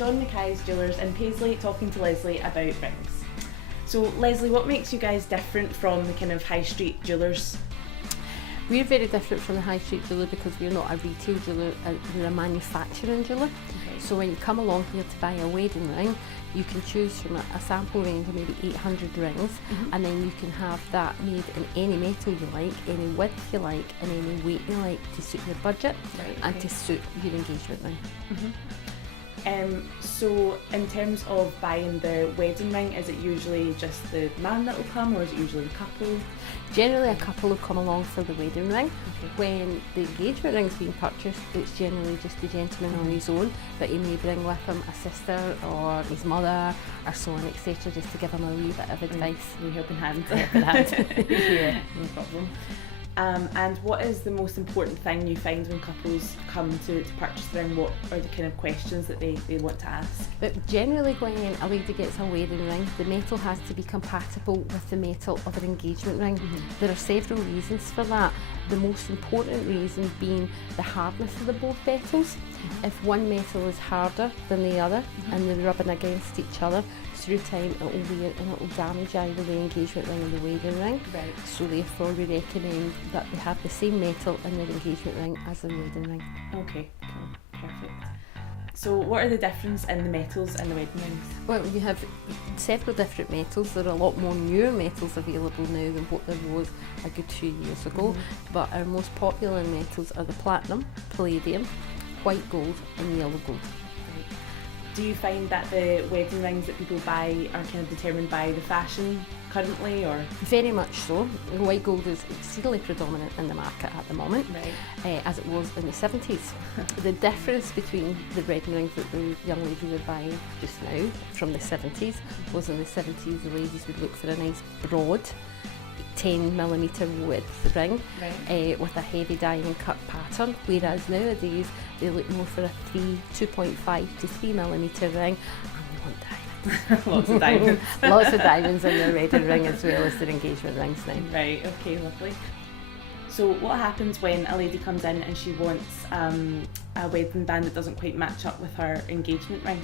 John McKay's Jewellers in Paisley talking to Lesley about rings. So Lesley, what makes you guys different from the kind of high street jewellers? We're very different from the high street jeweller because we're not a retail jeweller, we're a manufacturing jeweller. Okay. So when you come along here to buy a wedding ring, you can choose from a sample range of maybe 800 rings, and then you can have that made in any metal you like, any width you like, and any weight you like to suit your budget and to suit your engagement ring. So in terms of buying the wedding ring, is it usually just the man that will come, or is it usually the couple? Generally a couple will come along for the wedding ring. When the engagement ring's being purchased, it's generally just the gentleman on his own, but he may bring with him a sister or his mother or so on, etc., just to give him a wee bit of advice. We helping hand. Yeah, no problem. And what is the most important thing you find when couples come to purchase the ring? What are the kind of questions that they want to ask? But generally when a lady gets a wedding ring, the metal has to be compatible with the metal of her engagement ring. There are several reasons for that. The most important reason being the hardness of the both metals. If one metal is harder than the other and they're rubbing against each other, through time it will wear and it will damage either the engagement ring or the wedding ring. Right. So therefore we recommend that they have the same metal in their engagement ring as their wedding ring. Okay, cool. Perfect. So what are the difference in the metals and the wedding rings? Well, you have several different metals. There are a lot more newer metals available now than what there was a good few years ago, but our most popular metals are the platinum, palladium, white gold and yellow gold. Do you find that the wedding rings that people buy are kind of determined by the fashion currently, or? Very much so. White gold is exceedingly predominant in the market at the moment, as it was in the 70s. The difference between the wedding rings that the young ladies are buying just now from the 70s was in the 70s the ladies would look for a nice broad 10mm width ring with a heavy diamond cut pattern, whereas nowadays they look more for a 2.5 to 3mm ring, and they want diamonds. Lots of diamonds. Lots of diamonds in their wedding ring as well as their engagement rings now. Right, okay, lovely. So what happens when a lady comes in and she wants a wedding band that doesn't quite match up with her engagement ring?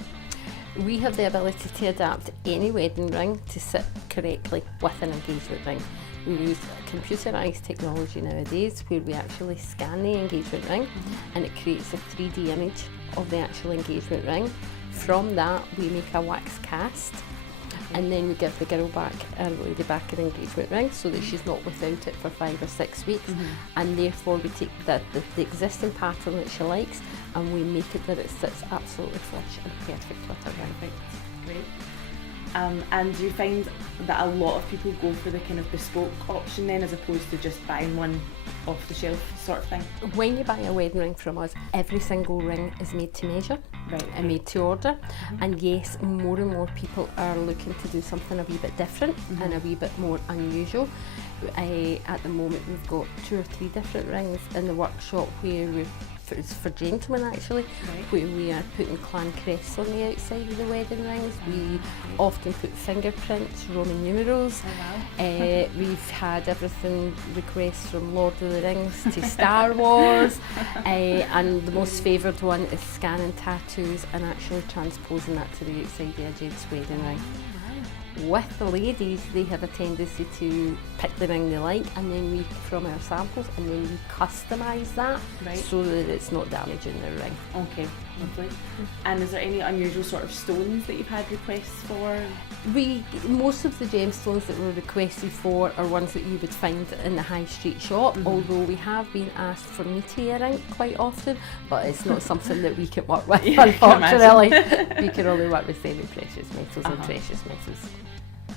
We have the ability to adapt any wedding ring to sit correctly with an engagement ring. We use computerised technology nowadays where we actually scan the engagement ring and it creates a 3D image of the actual engagement ring. From that we make a wax cast and then we give the girl back, our lady back an engagement ring so that she's not without it for 5 or 6 weeks, and therefore we take the existing pattern that she likes and we make it that it sits absolutely flush and perfect with her ring. Great. And do you find that a lot of people go for the kind of bespoke option then, as opposed to just buying one off the shelf sort of thing? When you buy a wedding ring from us, every single ring is made to measure and made to order. And yes, more and more people are looking to do something a wee bit different and a wee bit more unusual. At the moment we've got 2 or 3 different rings in the workshop where it's for gentlemen actually, where we are putting clan crests on the outside of the wedding rings. We often put fingerprints, Roman numerals. We've had everything, requests from Lord of the Rings to Star Wars, and the most favoured one is scanning tattoos and actually transposing that to the outside of a gent's wedding ring. With the ladies, they have a tendency to pick the ring they like, and then we, from our samples, and then we customise that so that it's not damaging their ring. Okay, lovely. And is there any unusual sort of stones that you've had requests for? Most of the gemstones that we're requested for are ones that you would find in the high street shop, although we have been asked for meteor ink quite often, but it's not something that we can work with, unfortunately. We can only work with semi-precious metals and precious metals.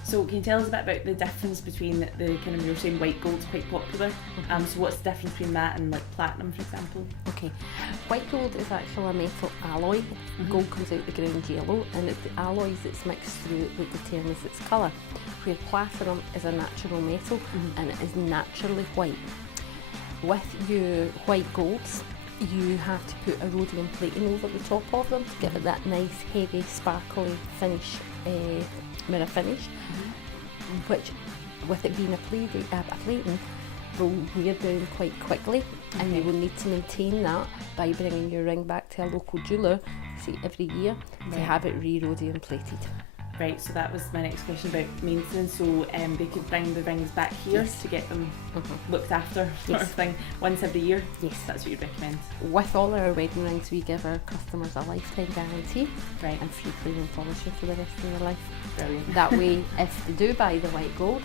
So can you tell us a bit about the difference between the kind of, you were saying white gold's quite popular, so what's the difference between that and like platinum, for example? Okay, white gold is actually a metal alloy. Gold comes out the ground yellow, and it's the alloys that's mixed through that determines its colour, where platinum is a natural metal and it is naturally white. With your white golds, you have to put a rhodium plating over the top of them to give it that nice heavy sparkly finish, mirror finish, which with it being a plating, will wear down quite quickly, and you will need to maintain that by bringing your ring back to a local jeweller, say every year, to have it re-rhodium plated. Right, so that was my next question about maintenance. So they could bring the rings back here to get them looked after, sort of thing, once every year? Yes. That's what you'd recommend? With all our wedding rings, we give our customers a lifetime guarantee, and free cleaning and polishing for the rest of their life. Brilliant. That way, if they do buy the white gold,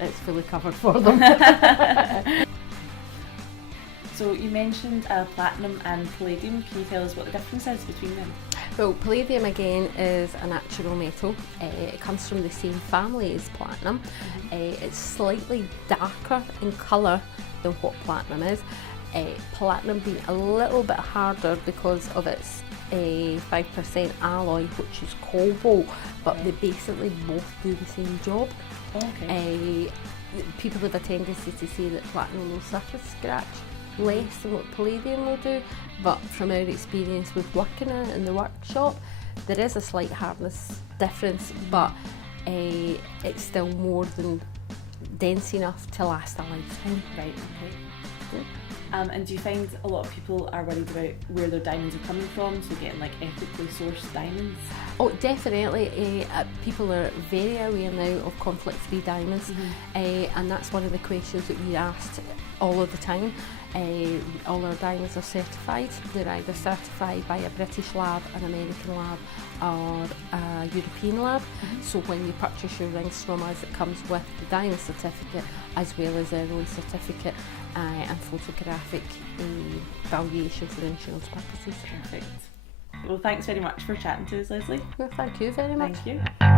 it's fully covered for them. So you mentioned platinum and palladium. Can you tell us what the difference is between them? Well, palladium again is a natural metal. It comes from the same family as platinum. It's slightly darker in colour than what platinum is. Platinum being a little bit harder because of its 5% alloy, which is cobalt, but they basically both do the same job. People have a tendency to say that platinum will surface scratch less than what palladium will do, but from our experience with working in it in the workshop, there is a slight hardness difference, but it's still more than dense enough to last a lifetime. Right, okay. And do you find a lot of people are worried about where their diamonds are coming from, so getting like ethically sourced diamonds? Oh, definitely. People are very aware now of conflict-free diamonds, and that's one of the questions that we asked all of the time. All our diamonds are certified. They're either certified by a British lab, an American lab, or a European lab. So when you purchase your rings from us, it comes with the diamond certificate as well as our own certificate and photographic valuation for insurance purposes. Perfect. Well, thanks very much for chatting to us, Lesley. Well, thank you very much. Thank you.